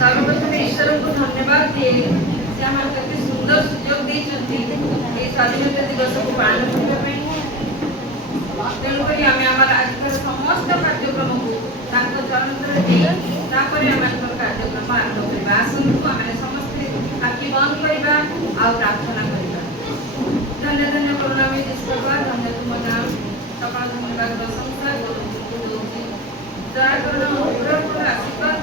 सर्वप्रथम ईश्वर को धन्यवाद दिए से आम केते सुंदर सुजोग देइछंती ए स्वाधीनता दिवस को पालन करबे। तेणुकरी आम आम आजकल समस्त कार्यक्रम को चरणतर दे आम कार्यक्रम आरंभ करवा। आसतु आम समस्ते आखि बंद करवा आ प्रार्थना करवा। धन्य धन्य करुणामय ईश्वर धन्य तुम नाम सकल धन्यवाद प्रशंसा दया कर आशीर्वाद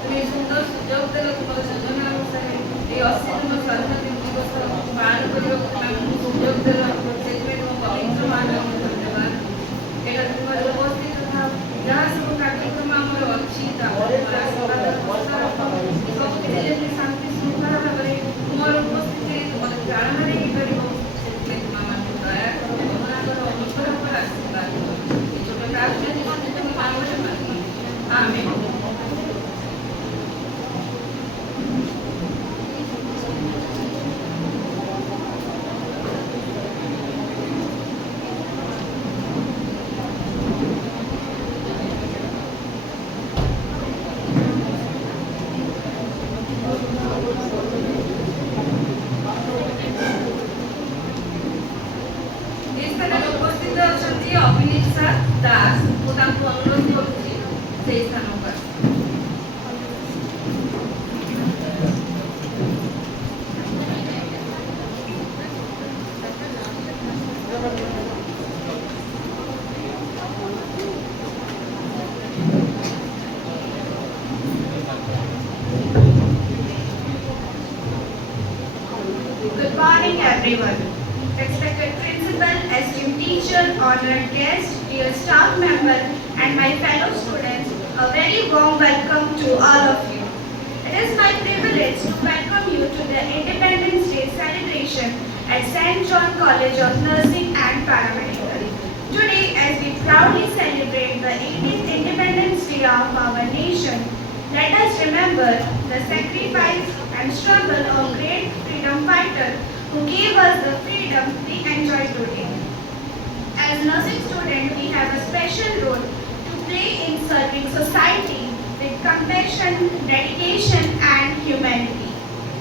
तुम्हें सुंदर सुजोग देल तुम योजना अनुसार ये 80तम स्वाधीनता दिवस पालन करने सुजोग देल से तुम पवित्र मान धन्यवाद। यहाँ तुम उपस्थित था जहाँ सब कार्यक्रम आमर अच्छी आशीर्वाद सब शांति श्रृंखला भाव में तुम उपस्थिति तुम चालना कर दया कर करुणा कर अनुग्रह कर आशीर्वाद छोट प्रार्थना तुम आमेन। उपस्थित अच्छा अभिनीता दास अनुरोध कर स्थान पर Good morning, everyone. Respected principal, esteemed teacher, honored guest, dear staff member, and my fellow students, a very warm welcome to all of you. It is my privilege to welcome you to the Independence Day celebration at St. John College of Nursing and Paramedical. Today, as we proudly celebrate the 18th Independence Day of our nation, let us remember the sacrifice and struggle of great freedom fighters who gave us the freedom we enjoy today. As nursing students, we have a special role to play in serving society with compassion, dedication, and humanity.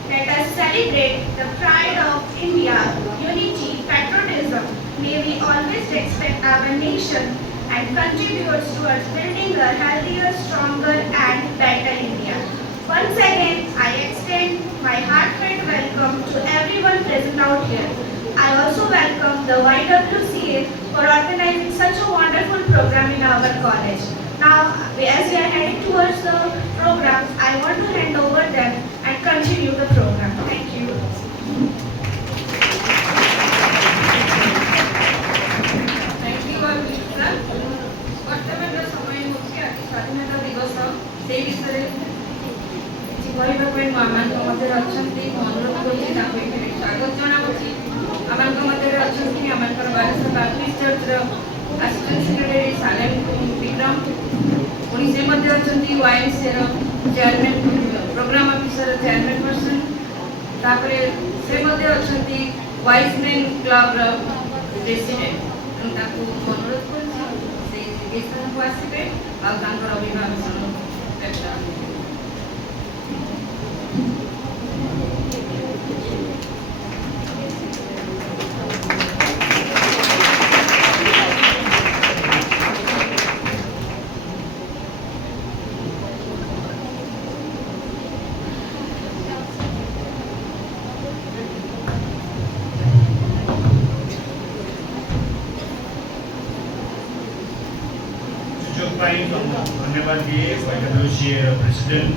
Let us celebrate the pride of India, unity, patriotism. May we always respect our nation and contribute towards building a healthier, stronger, and better India. Once again, I extend my heartfelt welcome to everyone present out here. I also welcome the YWCA for organizing such a wonderful program in our college. Now, as we are heading towards the program, I want to hand over them and continue the program. Thank you. Thank you, sir. वर्तमान समय होछि आज स्वाधीनता दिवस से विषय କିଛି କହିବା ପାଇଁ ଆମମାନଙ୍କ ମଧ୍ୟରେ ଅଛନ୍ତି। ମୁଁ ଅନୁରୋଧ କରୁଛି ତାଙ୍କୁ ଏଠାରେ ସ୍ୱାଗତ ଜଣାଉଛି। ଆମମାନଙ୍କ ମଧ୍ୟରେ ଅଛନ୍ତି ଆମଙ୍କର ବାଲେଶ୍ୱର ବାପ୍ଟିଷ୍ଟ ଚର୍ଚ୍ଚର ଆସିଷ୍ଟାଣ୍ଟ ସେକ୍ରେଟାରୀ ସାଲେମ ବିକ୍ରମ, ପୁଣି ସେ ମଧ୍ୟ ଅଛନ୍ତି YMCAର chairman program officer chairman person, ତାପରେ ସେ ମଧ୍ୟ ଅଛନ୍ତି ୱାଇଜ୍ ମେନ୍ କ୍ଲବର ପ୍ରେସିଡେଣ୍ଟ। ତେଣୁ ତାଙ୍କୁ ଅନୁରୋଧ କରୁଛି ସେ ସ୍ଥାନକୁ ଆସିବେ ଆଉ ତାଙ୍କର ଅଭିଭାଷଣ ଦେବେ। धन्यवाद दिए YWCA प्रेसिडेंट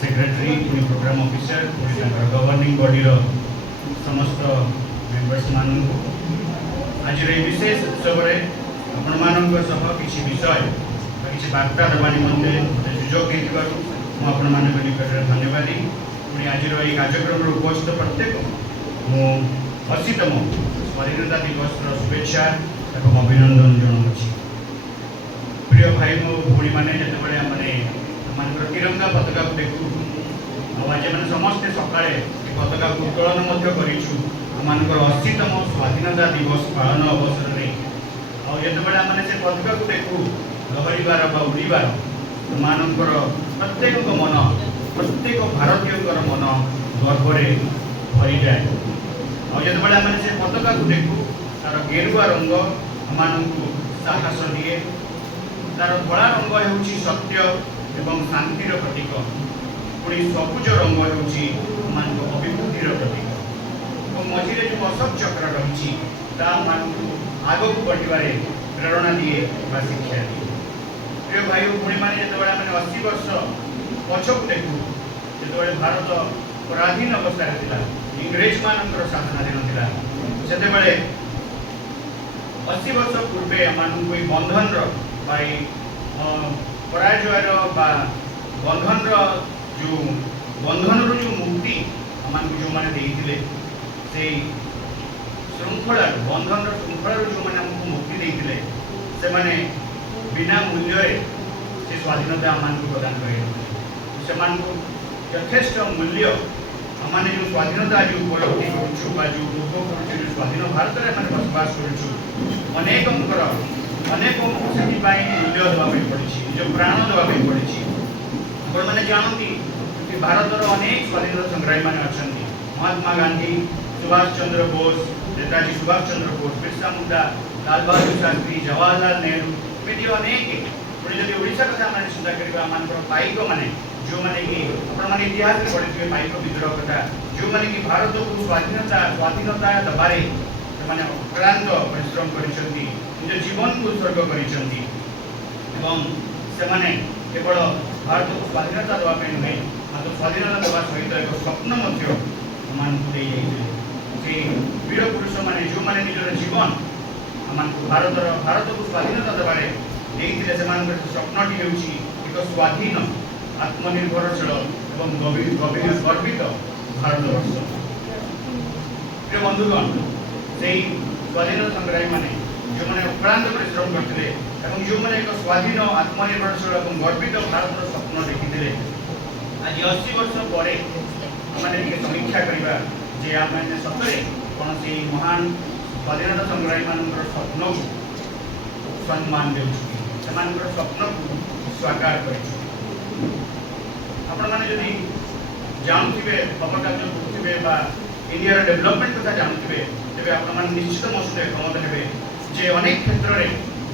सेक्रेटरी पुणी प्रोग्राम ऑफिसर पुणी गवर्निंग बॉडी समस्त मेंबर्स मानू आज विशेष उत्सव आपण मान किसी विषय किसी वार्ता देवा निमंते सुजोग आपण मान निकट धन्यवाद दी पुणी आज ये कार्यक्रम उपस्थित प्रत्येक मु 80तम स्वाधीनता दिवस शुभेच्छा एवं अभिनंदन जनाऊँगी। प्रिय भाई मो भूणी मैंने जो तिरंगा पताका देखु आज मैंने समस्ते सका पताका उत्तोलन आम 80तम स्वाधीनता दिवस पालन अवसर में आने से पताका को देखु लहरीबार उड़ीबार आम प्रत्येक मन प्रत्येक भारतीय मन गर्वे भरी जाए। आते आम से पताका को देखू तार गेरुआ रंग आम साहस दिए, तार धला रंग हो सत्य एवं शांतिर प्रतीक, पुणी सबुज रंग हो अभिवृद्धि प्रतीक और मझे जो अशोक चक्र रही आग को बढ़वे प्रेरणा दिए शिक्षा दिए। प्रिय भाई और भूणी मैंने जो 80 वर्ष पछक देखू जो भारत पराधीन अवस्था इंग्रेज मान शासनाधीन था से 80 वर्ष पूर्वे आमको बंधन पराजयर बंधन जो बंधन जो मुक्ति आमको जो मैंने देते से श्रृंखला बंधन श्रृंखला जो मैंने आमको मुक्ति देते से मैंने बिना मूल्य से स्वाधीनता आमको प्रदान कर यथेष्ट मूल्य आम जो स्वाधीनता आज उपलब्धि करूँ जो उपभोग कर स्वाधीन भारत में बसवास करेकर अनेक से मूल्य देवाई पड़ी निज प्राण देवाई पड़ी। आपने जानती कि भारत अनेक स्वाधीनता संग्रामी मैंने अच्छा महात्मा गांधी, सुभाष चंद्र बोस, नेताजी सुभाष चंद्र बोस, बिरसा मुंडा, लाल बहादुर शास्त्री, जवाहरलाल नेहरू एमती अनेक पुणी जब ओडिशा कथा मैंने चिंता करवा आम पाइक मैंने जो मैंने कि आपने इतिहास में पढ़ी पाइक विद्रोह कथा जो मैंने कि भारत को स्वाधीनता दबारे से अक्लांत परिश्रम कर निज जीवन को उत्सर्ग कर केवल भारत को स्वाधीनता देवाई नुहे मात्र स्वाधीनता देवा सहित एक स्वप्न से वीर पुरुष मैंने जो मैंने निजर जीवन आमको भारत को स्वाधीनता देवारे स्वप्नटी हूँ एक स्वाधीन आत्मनिर्भरशील एवं गर्वित भारतवर्ष। प्रिय बंधुगण से स्वाधीनता संग्रामी मैंने जो मैंने अक्लांत परिश्रम करते जो मैंने एक स्वाधीन आत्मनिर्भरशील और गर्वित भारत स्वप्न देखी आज 80 वर्ष पर समीक्षा करवा जे आम सतरे कौन से महान स्वाधीनता संग्रामी मान स्वप्न को सम्मान दे स्वप्न को साकार कर जानते खबर कागज पढ़ुवे इंडिया डेवलपमेंट कथा जानते तेज आप निश्चित मो सहित एकमत हे जे अनेक क्षेत्र में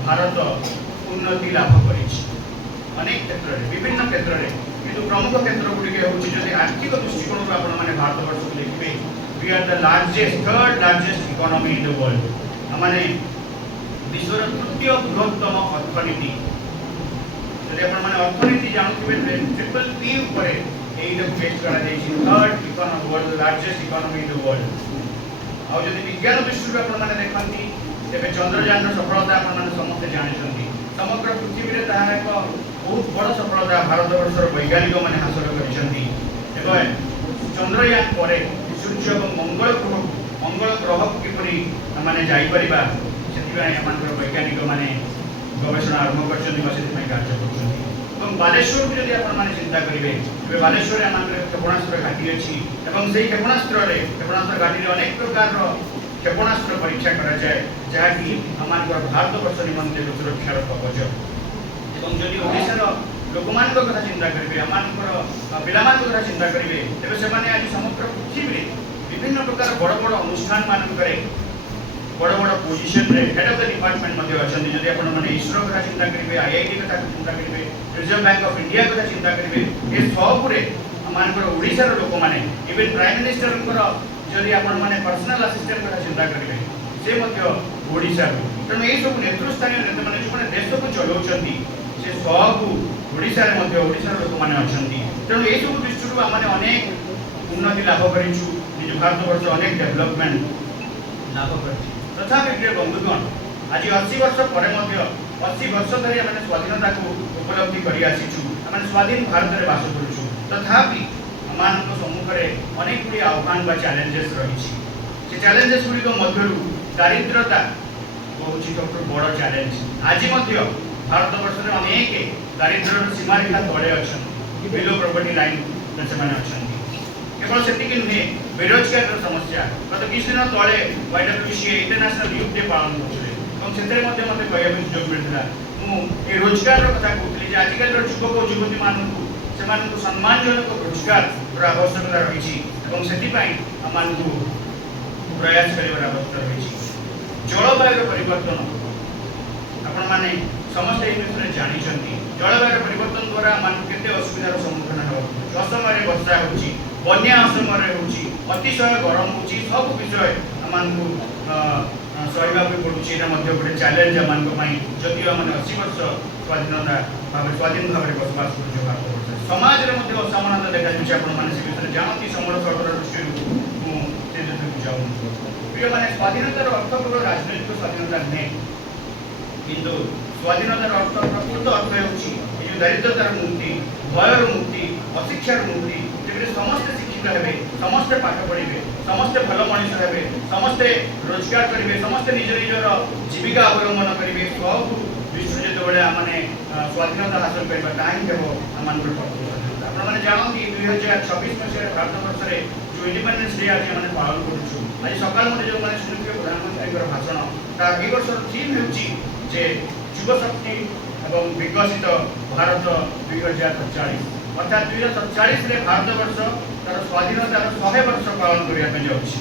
भारत उन्नति लाभ कर क्षेत्र में विभिन्न क्षेत्र में किंतु प्रमुख क्षेत्र गुड़िक हूँ आर्थिक दृष्टिकोण आपने भारतवर्ष को देखिए we are the third largest economy in the world आमने विश्वर तृतीय बृहत्तम अर्थनीति जब आपने अर्थनीति जानते triple P best third world largest economy in the world आउ जब विज्ञान दृष्टि आपने देखती तेज चंद्रयान सफलता आपने समस्ते जानते समग्र पृथ्वी में तार एक बहुत बड़ सफलता भारतवर्षर वैज्ञानिक मैंने हासिल कर चंद्रयान पर सूर्य और मंगल ग्रह को किपरि आम जापर से वैज्ञानिक मैंने गवेषणा आरंभ कर कार्य कर बालेश्वर को जब आप चिंता करेंगे तेज बालेश्वर आम क्षेपणास्त्र घाटी अच्छी क्षेपणास्त्र घाटी में अनेक प्रकार क्षेपणास्त्र परीक्षा कराए जहाँकि आम भारतवर्ष निमंते सुरक्षार कवच और जदि ओडिशार लोक मान कथा चिंता करेंगे आम पिला कथा चिंता करेंगे तेज से आज समग्र पृथ्वी में विभिन्न प्रकार बड़ बड़ अनुष्ठान मानक बड़ बड़ position head of the department अच्छा जब आप इसरो कथा चिंता करेंगे IIT कथा चिंता करेंगे रिजर्व बैंक ऑफ इंडिया कथा चिंता करेंगे ये सबुरे आम ओडिशार लोक मैंने इवेन प्राइम मिनिस्टर जदि आपने पर्सनल असिस्टेंट कथा चिंता करेंगे से ओडिशा तेणु ये सब नेतृस्थानीय नेता मैंने जो देश को चलाउछंती से सब ओडिशा ओडिशार लोक मैंने अच्छा तेणु ये सब दृष्टि आम अनेक उन्नति लाभ कर निज भारतवर्ष अनेक डेवलपमेंट लाभ कर तथापि प्रिय बंधुगण आज 80 वर्ष पर 80 वर्ष धरी आम स्वाधीनता को उपलब्धि कर स्वाधीन भारत में बास करुँ तथापि आम सम्मुखें अनेक गुड़ी आह्वान चैलेंजेस रही चैलेंजेस गुड़िक मध्य दारिद्रता हूँ सबुठ बड़ चैलेंज आज भारतवर्ष में अनेक दारिद्र सीमारेखा तले अच्छा बिलो प्रॉपर्टी लाइन से अच्छा केवल से नुहे बेरोजगार समस्या गत किसी दिन तले YWCA इंटरनेशनल यूथ डे पालन करते मत कहूँ सुजोग मिलता मुझे रोजगार कथा कहती आजिकल युवक और युवती मानू ସେମାନଙ୍କୁ ସମ୍ମାନଜନକ ରୋଜଗାରର ଆବଶ୍ୟକତା ରହିଛି ଏବଂ ସେଥିପାଇଁ ଆମମାନଙ୍କୁ ପ୍ରୟାସ କରିବାର ଆବଶ୍ୟକତା ରହିଛି। ଜଳବାୟୁର ପରିବର୍ତ୍ତନ ଆପଣମାନେ ସମସ୍ତେ ଏହି ବିଷୟରେ ଜାଣିଛନ୍ତି। ଜଳବାୟୁର ପରିବର୍ତ୍ତନ ଦ୍ୱାରା ଆମମାନଙ୍କୁ କେତେ ଅସୁବିଧାର ସମ୍ମୁଖୀନ ହେବାକୁ ପଡୁଛି। ଅସମୟରେ ବର୍ଷା ହେଉଛି, ବନ୍ୟା ଅସମୟରେ ହେଉଛି, ଅତିଶୟ ଗରମ ହେଉଛି, ସବୁ ବିଷୟ ଆମମାନଙ୍କୁ ସହିବାକୁ ପଡୁଛି। ଏଇଟା ମଧ୍ୟ ଗୋଟେ ଚ୍ୟାଲେଞ୍ଜ ଆମମାନଙ୍କ ପାଇଁ। ଯଦିଓ ଆମେ 80 ବର୍ଷ ସ୍ୱାଧୀନ ଭାବରେ ବସବାସ କରୁଛୁ ଭାରତବର୍ଷରେ, ସମାଜରେ ମଧ୍ୟ ଅସମାନତା ଦେଖାଯାଉଛି। ଆପଣମାନେ ସେ ବିଷୟରେ ଜାଣନ୍ତି। ସମର ସରକାର ଦୃଷ୍ଟିରୁ ମୁଁ ସେ ବିଷୟକୁ ଯାଉନି। ପ୍ରିୟମାନେ, ସ୍ୱାଧୀନତାର ଅର୍ଥ କେବଳ ରାଜନୈତିକ ସ୍ୱାଧୀନତା ନୁହେଁ, କିନ୍ତୁ ସ୍ୱାଧୀନତାର ଅର୍ଥ ପ୍ରକୃତ ଅର୍ଥ ହେଉଛି ଏ ଯେଉଁ ଦାରିଦ୍ର୍ୟତାର ମୁକ୍ତି, ଭୟର ମୁକ୍ତି, ଅଶିକ୍ଷାର ମୁକ୍ତି, ଯେପରି ସମସ୍ତେ ଶିକ୍ଷିତ ହେବେ, ସମସ୍ତେ ପାଠ ପଢ଼ିବେ, ସମସ୍ତେ ଭଲ ମଣିଷ ହେବେ, ସମସ୍ତେ ରୋଜଗାର କରିବେ, ସମସ୍ତେ ନିଜ ନିଜର ଜୀବିକା ଅବଲମ୍ବନ କରିବେ। ସବୁ ବିଶ୍ୱ ଯେତେବେଳେ ଆମେ ସ୍ୱାଧୀନତା ହାସଲ କରିବା, ତାହା ହିଁ ହେବ ଆମମାନଙ୍କର ପ୍ରକୃତ ସ୍ୱାଧୀନତା। ଆପଣମାନେ ଜାଣନ୍ତି 2026 ମସିହାରେ ଭାରତବର୍ଷରେ ଯେଉଁ ଇଣ୍ଡିପେଣ୍ଡେନ୍ସ ଡେ ଆଜି ଆମେ ପାଳନ କରୁଛୁ, ଆଜି ସକାଳ ମଧ୍ୟ ଯେଉଁମାନେ ଶୁଣିଥିବେ ପ୍ରଧାନମନ୍ତ୍ରୀଙ୍କର ଭାଷଣ, ତାର ଏହି ବର୍ଷର ଥିମ୍ ହେଉଛି ଯେ ଯୁବଶକ୍ତି ଏବଂ ବିକଶିତ ଭାରତ 2047। ଅର୍ଥାତ୍ 2047ରେ ଭାରତବର୍ଷ ତାର ସ୍ୱାଧୀନତାର 100 ବର୍ଷ ପାଳନ କରିବା ପାଇଁ ଯାଉଛି।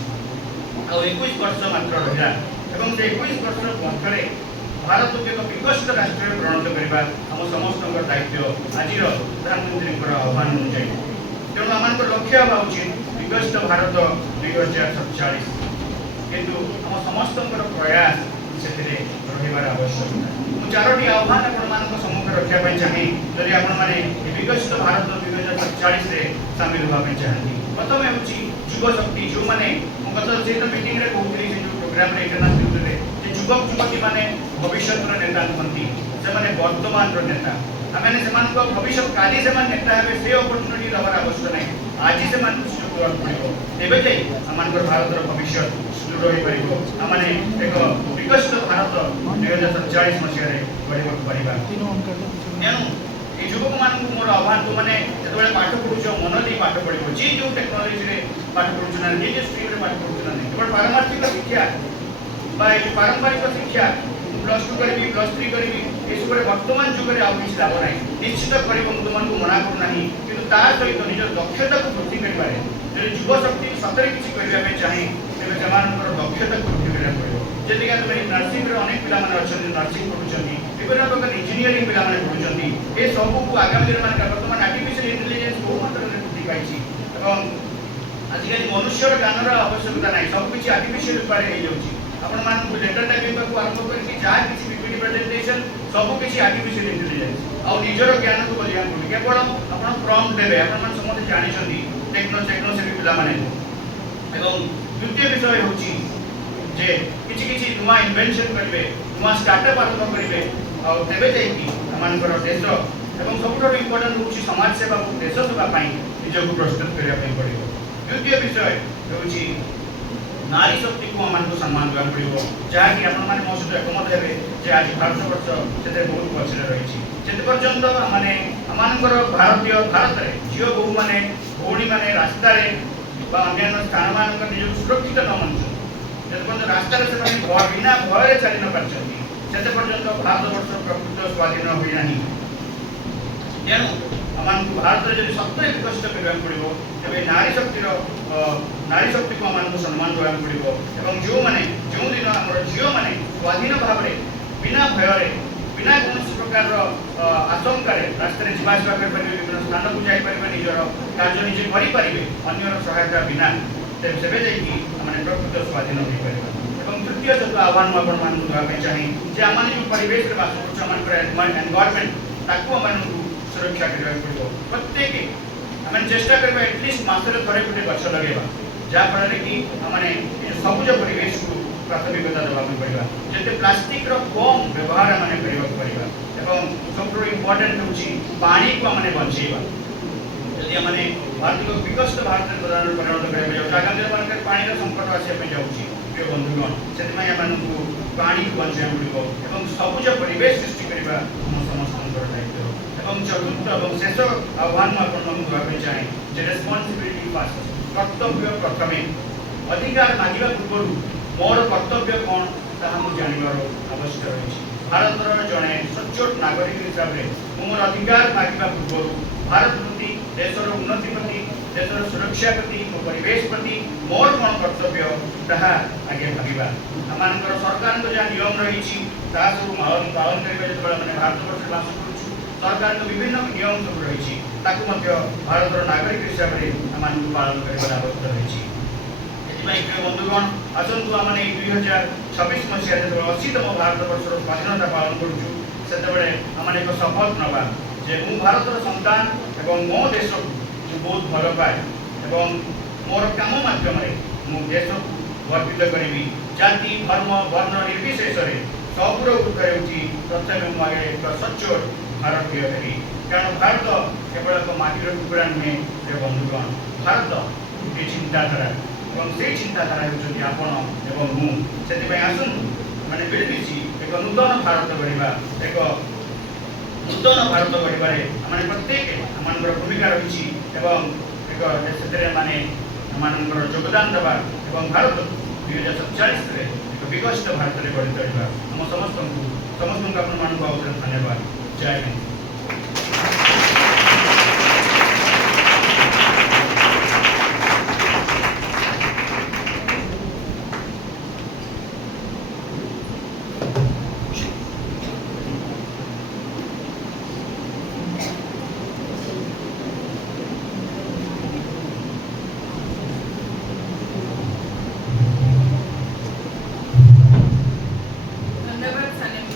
ଆଉ 21 ବର୍ଷ ମାତ୍ର ରହିଲା ଏବଂ ସେ 21 ବର୍ଷ ମଧ୍ୟରେ ଭାରତକୁ ଏକ ବିକଶିତ ରାଷ୍ଟ୍ରରେ ପରିଣତ କରିବା ଆମ ସମସ୍ତଙ୍କର ଦାୟିତ୍ୱ। ଆଜିର ପ୍ରଧାନମନ୍ତ୍ରୀଙ୍କର ଆହ୍ୱାନ ଅନୁଯାୟୀ ତେଣୁ ଆମମାନଙ୍କର ଲକ୍ଷ୍ୟ ହେବା ଉଚିତ ବିକଶିତ ଭାରତ 2047, କିନ୍ତୁ ଆମ ସମସ୍ତଙ୍କର ପ୍ରୟାସ ସେଥିରେ ରହିବାର ଆବଶ୍ୟକତା। ମୁଁ 4ଟି ଆହ୍ୱାନ ଆପଣମାନଙ୍କ ସମ୍ମୁଖରେ ରଖିବା ପାଇଁ ଚାହେଁ ଯଦି ଆପଣମାନେ ବିକଶିତ ଭାରତ 2047ରେ ସାମିଲ ହେବା ପାଇଁ ଚାହାନ୍ତି। ପ୍ରଥମେ ହେଉଛି ଯୁବଶକ୍ତି। ଯେଉଁମାନେ ମୁଁ ଗତ ଯେହେତ ମିଟିଂରେ କହୁଥିଲି, ସେ ଯେଉଁ ପ୍ରୋଗ୍ରାମରେ ଇଣ୍ଟରନ୍ୟାସନାଲରେ, ଯେ ଯୁବକ ଯୁବତୀମାନେ ଭବିଷ୍ୟତର ନେତା ନୁହନ୍ତି, ସେମାନେ ବର୍ତ୍ତମାନର ନେତା। ଆମେ ସେମାନଙ୍କ ଭବିଷ୍ୟତ, କାଲି ସେମାନେ ନେତା ହେବେ ସେ ଅପରଚୁନିଟି ଦେବାର ଆବଶ୍ୟକ ନାହିଁ। ଆଜି ସେମାନଙ୍କୁ ସୁଯୋଗ ଦେବାକୁ ପଡ଼ିବ, ତେବେ ଯାଇ ଆମମାନଙ୍କର ଭାରତର ଭବିଷ୍ୟତ ସୁଦୃଢ଼ ହୋଇପାରିବ। ଆମେ ଏକ ବିକଶିତ ଭାରତ 2047 ମସିହାରେ ଗଢ଼ିବାକୁ ପାରିବା। ତେଣୁ এই যুবকମାନଙ୍କୁ ମୋର ଆହ୍ୱାନ, ତୁମମାନେ ଯେତେବେଳେ ପାଠ ପଢ଼ୁଛ ମନ ଦେଇ ପାଠ ପଢ଼ିବ। ଯିଏ ଯେଉଁ ଟେକ୍ନୋଲୋଜିରେ ପାଠ ପଢ଼ୁଛ ନା, ଯିଏ ଯେଉଁ ଷ୍ଟ୍ରିମ୍ରେ ପାଠ ପଢ଼ୁଛ ନା, କେବଳ ପାରମାର୍ଥିକ ଶିକ୍ଷା বা এই ପାରମ୍ପରିକ ଶିକ୍ଷା +2 କରିବି, +3 କରିବି, ଏସବୁରେ ବର୍ତ୍ତମାନ ଯୁଗରେ ଆଉ କିଛି ଲାଭ ନାହିଁ। ନିଶ୍ଚିତ କରିବ, ମୁଁ ତୁମମାନଙ୍କୁ ମନା କରୁନାହିଁ, କିନ୍ତୁ ତା ସହିତ ନିଜ ଦକ୍ଷତାକୁ ବୃଦ୍ଧି କରିବାରେ ଯଦି ଯୁବଶକ୍ତି ସତରେ କିଛି କରିବା ପାଇଁ ଚାହେଁ, ତେବେ ସେମାନଙ୍କର ଦକ୍ଷତାକୁ ବୃଦ୍ଧି କରିବାକୁ ପଡ଼ିବ। ଯେମିତିକା ତୁମେ ନର୍ସିଂରେ ଅନେକ ପିଲାମାନେ ଅଛନ୍ତି, ନର୍ସିଂ ପଢ଼ୁଛନ୍ତି, ବିଭିନ୍ନ ପ୍ରକାର ଇଞ୍ଜିନିୟରିଂ ପିଲାମାନେ ପଢ଼ୁଛନ୍ତି। ଏସବୁକୁ ଆଗାମୀ ଦିନମାନଙ୍କରେ ବର୍ତ୍ତମାନ ଆର୍ଟିଫିସିଆଲ ଇଣ୍ଟେଲିଜେନ୍ସ ବହୁ ମାତ୍ରାରେ ବୃଦ୍ଧି ପାଇଛି ଏବଂ ଆଜିକାଲି ମନୁଷ୍ୟର ଜ୍ଞାନର ଆବଶ୍ୟକତା ନାହିଁ, ସବୁକିଛି ଆର୍ଟିଫିସିଆଲ ଉପାୟରେ ହେଇଯାଉଛି। ଆପଣମାନଙ୍କୁ ଲେଟର ଟାଇପିଂକୁ ଆରମ୍ଭ କରିକି ଯାହା କିଛି ପିପିଟି ପ୍ରେଜେଣ୍ଟେସନ ସବୁକିଛି ଆର୍ଟିଫିସିଆଲ ଇଣ୍ଟେଲିଜେନ୍ସ। ଆଉ ନିଜର ଜ୍ଞାନକୁ ବଜାଇବାକୁ ପଡ଼ିବ। କେବଳ ଆପଣ ପ୍ରମ୍ପ୍ଟ ଦେବେ, ଆପଣମାନେ ସମସ୍ତେ ଜାଣିଛନ୍ତି ଟେକ୍ନୋ ପିଲାମାନେ। ଏବଂ ଦ୍ୱିତୀୟ ବିଷୟ ହେଉଛି ଯେ କିଛି କିଛି ନୂଆ ଇନଭେନସନ କରିବେ, ନୂଆ ଷ୍ଟାର୍ଟଅପ୍ ଆରମ୍ଭ କରିବେ, ଆଉ ତେବେ ଯାଇକି ଆମମାନଙ୍କର ଦେଶ ଏବଂ ସବୁଠାରୁ ଇମ୍ପୋର୍ଟାଣ୍ଟ ହେଉଛି ସମାଜ ସେବା, ଦେଶ ସେବା ପାଇଁ ନିଜକୁ ପ୍ରସ୍ତୁତ କରିବା ପାଇଁ ପଡ଼ିବ। ଦ୍ୱିତୀୟ ବିଷୟ ହେଉଛି ନାରୀ ଶକ୍ତିକୁ ଆମମାନଙ୍କୁ ସମ୍ମାନ ଦେବାକୁ ପଡ଼ିବ, ଯାହାକି ଆପଣମାନେ ମୋ ସହିତ ଏକମତ ହେବେ ଯେ ଆଜି ଭାରତବର୍ଷ ସେଥିରେ ବହୁତ ପଛରେ ରହିଛି। ଯେତେ ପର୍ଯ୍ୟନ୍ତ ଆମମାନଙ୍କର ଭାରତରେ ଝିଅ ବୋହୂମାନେ, ଭଉଣୀମାନେ ରାସ୍ତାରେ ବା ଅନ୍ୟାନ୍ୟ ସ୍ଥାନମାନଙ୍କରେ ନିଜକୁ ସୁରକ୍ଷିତ ନ ମାନୁଛନ୍ତି, ଯେତେ ପର୍ଯ୍ୟନ୍ତ ରାସ୍ତାରେ ସେମାନେ ବିନା ଭୟରେ ଚାଲି ନ ପାରିଛନ୍ତି, ସେତେ ପର୍ଯ୍ୟନ୍ତ ଭାରତବର୍ଷ ପ୍ରକୃତ ସ୍ୱାଧୀନ ହୋଇନାହିଁ। ତେଣୁ ଆମମାନଙ୍କୁ ଭାରତରେ ଯଦି ସତ୍ୟରେ ବିକଶିତ କରିବାକୁ ପଡ଼ିବ, ତେବେ ନାରୀ ଶକ୍ତିକୁ ଆମମାନଙ୍କୁ ସମ୍ମାନ ଦେବାକୁ ପଡ଼ିବ। ଏବଂ ଯେଉଁଦିନ ଆମର ଝିଅମାନେ ସ୍ୱାଧୀନ ଭାବରେ ବିନା ଭୟରେ, ବିନା କୌଣସି ପ୍ରକାରର ଆଶଙ୍କାରେ ରାସ୍ତାରେ ଯିବା ଆସିବା କରିପାରିବେ, ବିଭିନ୍ନ ସ୍ଥାନକୁ ଯାଇପାରିବେ, ନିଜର କାର୍ଯ୍ୟ ନିଜେ କରିପାରିବେ ଅନ୍ୟର ସହାୟତା ବିନା, ତେବେ ସେବେ ଯାଇକି ଆମେ ପ୍ରକୃତ ସ୍ୱାଧୀନ ହୋଇପାରିବା। ଏବଂ ତୃତୀୟ ଆହ୍ୱାନ ମୁଁ ଆପଣମାନଙ୍କୁ ଦେବା ପାଇଁ ଚାହେଁ ଯେ ଆମମାନେ ଯେଉଁ ପରିବେଶରେ ବାସ କରୁଛୁ, ଆମମାନଙ୍କର ଏନଭାରମେଣ୍ଟ, ତାକୁ ଆମମାନଙ୍କୁ ସୁରକ୍ଷା କରିବାକୁ ପଡ଼ିବ। ପ୍ରତ୍ୟେକ ଆମେ ଚେଷ୍ଟା କରିବା ଏଟଲିଷ୍ଟ ମାସରେ ଥରେ ଗୋଟେ ଗଛ ଲଗାଇବା, ଯାହାଫଳରେ କି ଆମେ ସବୁଜ ପରିବେଶକୁ ପ୍ରାଥମିକତା ଦେବାକୁ ପଡ଼ିବା। ଯେତେ ପ୍ଲାଷ୍ଟିକର କମ୍ ବ୍ୟବହାର ଆମେ କରିବାକୁ ପଡ଼ିବା ଏବଂ ସବୁଠୁ ଇମ୍ପୋର୍ଟାଣ୍ଟ ହେଉଛି ପାଣିକୁ ଆମେ ବଞ୍ଚାଇବା। ଯଦି ଆମେ ଭାରତକୁ ବିକଶିତ ଭାରତରେ ପରିଣତ କରିବାକୁ ଯାଉଛୁ, ଆଗାମୀ ଦିନମାନଙ୍କରେ ପାଣିର ସଂକଟ ଆସିବା ପାଇଁ ଯାଉଛି ପ୍ରିୟ ବନ୍ଧୁଗଣ, ସେଥିପାଇଁ ଆମମାନଙ୍କୁ ପାଣିକୁ ବଞ୍ଚାଇବାକୁ ପଡ଼ିବ ଏବଂ ସବୁଜ ପରିବେଶ ସୃଷ୍ଟି କରିବା ଆମ ସମସ୍ତଙ୍କର ଦାୟିତ୍ୱ। ଏବଂ ଚତୁର୍ଥ ଏବଂ ଶେଷ ଆହ୍ୱାନ ମୁଁ ଆପଣମାନଙ୍କୁ ଦେବା ପାଇଁ ଚାହେଁ ଯେ ରେସ୍ପନ୍ସିବିଲିଟି ଫାର୍ଷ୍ଟ, କର୍ତ୍ତବ୍ୟ ପ୍ରଥମେ। ଅଧିକାର ମାଗିବା ପୂର୍ବରୁ ମୋର କର୍ତ୍ତବ୍ୟ କ'ଣ ତାହା ମୁଁ ଜାଣିବାର ଆବଶ୍ୟକ ରହିଛି। ଭାରତର ଜଣେ ସଚ୍ଚୋଟ ନାଗରିକ ହିସାବରେ ମୁଁ ମୋର ଅଧିକାର ମାଗିବା ପୂର୍ବରୁ ଭାରତ ପ୍ରତି, ଦେଶର ଉନ୍ନତି ପ୍ରତି, ଦେଶର ସୁରକ୍ଷା ପ୍ରତି, ମୋ ପରିବେଶ ପ୍ରତି ମୋର କ'ଣ କର୍ତ୍ତବ୍ୟ ତାହା ଆଗେ ଭାବିବା। ଆମମାନଙ୍କର ସରକାରଙ୍କ ଯାହା ନିୟମ ରହିଛି ତାହା ସବୁ ପାଳନ କରିବା। ଯେତେବେଳେ ଆମେ ଭାରତବର୍ଷରେ ବାସ କରୁଛୁ, ସରକାରଙ୍କ ବିଭିନ୍ନ ନିୟମ ସବୁ ରହିଛି, ତାକୁ ମଧ୍ୟ ଭାରତର ନାଗରିକ ହିସାବରେ ଆମମାନଙ୍କୁ ପାଳନ କରିବାର ଆବଶ୍ୟକ ରହିଛି। ଏଥିପାଇଁ ପ୍ରିୟ ବନ୍ଧୁଗଣ, ଆସନ୍ତୁ ଆମେ ଏଇ 2026 ମସିହାରେ ଯେତେବେଳେ 80ତମ ଭାରତବର୍ଷର ସ୍ୱାଧୀନତା ପାଳନ କରୁଛୁ, ସେତେବେଳେ ଆମେ ଏକ ଶପଥ ନେବା ଯେ ମୁଁ ଭାରତର ସନ୍ତାନ ଏବଂ ମୋ ଦେଶକୁ ମୁଁ ବହୁତ ଭଲ ପାଏ ଏବଂ ମୋର କାମ ମାଧ୍ୟମରେ ମୁଁ ଦେଶକୁ ଗର୍ବିତ କରିବି। ଜାତି, ଧର୍ମ, ବର୍ଣ୍ଣ ନିର୍ବିଶେଷରେ ସବୁର ଉର୍ଦ୍ଧ୍ୱରେ ହେଉଛି ପ୍ରଥମେ ମୁଁ ଆଗେ ଏକ ସଚ୍ଚୋଟ ଭାରତୀୟ ହେବି। କାରଣ ଭାରତ କେବଳ ଏକ ମାଟିର ଟୁକୁରା ନୁହେଁ ପ୍ରିୟ ବନ୍ଧୁଗଣ, ଭାରତ ଗୋଟିଏ ଚିନ୍ତାଧାରା ଏବଂ ସେଇ ଚିନ୍ତାଧାରା ହେଉଛନ୍ତି ଆପଣ ଏବଂ ମୁଁ। ସେଥିପାଇଁ ଆସନ୍ତୁ ମାନେ ମିଳିମିଶି ଏକ ନୂତନ ଭାରତ ଗଢ଼ିବା। ଏକ ନୂତନ ଭାରତ ଗଢ଼ିବାରେ ଆମେ ପ୍ରତ୍ୟେକ ଆମମାନଙ୍କର ଭୂମିକା ରହିଛି ଏବଂ ଏକ ସେଥିରେ ମାନେ ଆମମାନଙ୍କର ଯୋଗଦାନ ଦେବା ଏବଂ ଭାରତକୁ 2047ରେ ଏକ ବିକଶିତ ଭାରତରେ ଗଢ଼ି ତୋଳିବା। ଆମ ସମସ୍ତଙ୍କୁ ଆପଣମାନଙ୍କୁ ଆଉଥରେ ଧନ୍ୟବାଦ। ଜୟ ହିନ୍ଦ। ଧନ୍ୟବାଦ ସାଲେମ।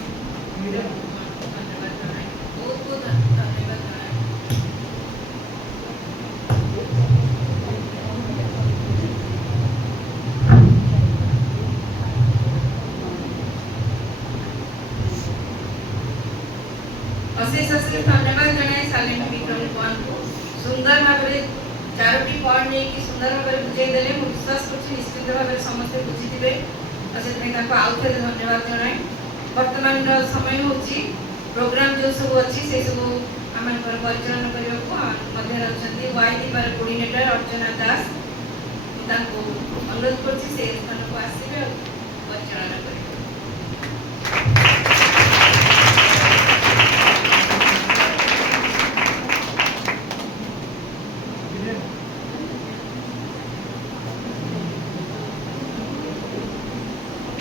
ଧନ୍ୟବାଦ ଜଣାଏ, ବହୁତ ବହୁତ ଧନ୍ୟବାଦ ଜଣାଏ। ଅଶେଷ ଅଶେଷ ଧନ୍ୟବାଦ ଜଣାଏ ସାଲେମ ବିକ୍ରମ କୁମାରଙ୍କୁ। ସୁନ୍ଦର ଭାବରେ 4ଟି ପଏଣ୍ଟ ନେଇକି ସୁନ୍ଦର ଭାବରେ ବୁଝେଇ ଦେଲେ। ମୁଁ ବିଶ୍ୱାସ କରୁଛି ନିଶ୍ଚିତ ଭାବରେ ସମସ୍ତେ ବୁଝିଥିବେ, ଆଉ ସେଥିପାଇଁ ତାଙ୍କୁ ଆଉଥରେ ଧନ୍ୟବାଦ ଜଣାଏ। ବର୍ତ୍ତମାନର ସମୟ ହେଉଛି ପ୍ରୋଗ୍ରାମ ଯେଉଁ ସବୁ ଅଛି ସେସବୁ ଆମମାନଙ୍କର ପରିଚାଳନା କରିବାକୁ ମଧ୍ୟରେ ଅଛନ୍ତି ୱାଇଦିବାର କୋର୍ଡିନେଟର ଅର୍ଚ୍ଚନା ଦାସ। ମୁଁ ତାଙ୍କୁ ଅନୁରୋଧ କରୁଛି ସେ ସ୍ଥାନକୁ ଆସିବେ ଆଉ ପରିଚାଳନା କରିବେ।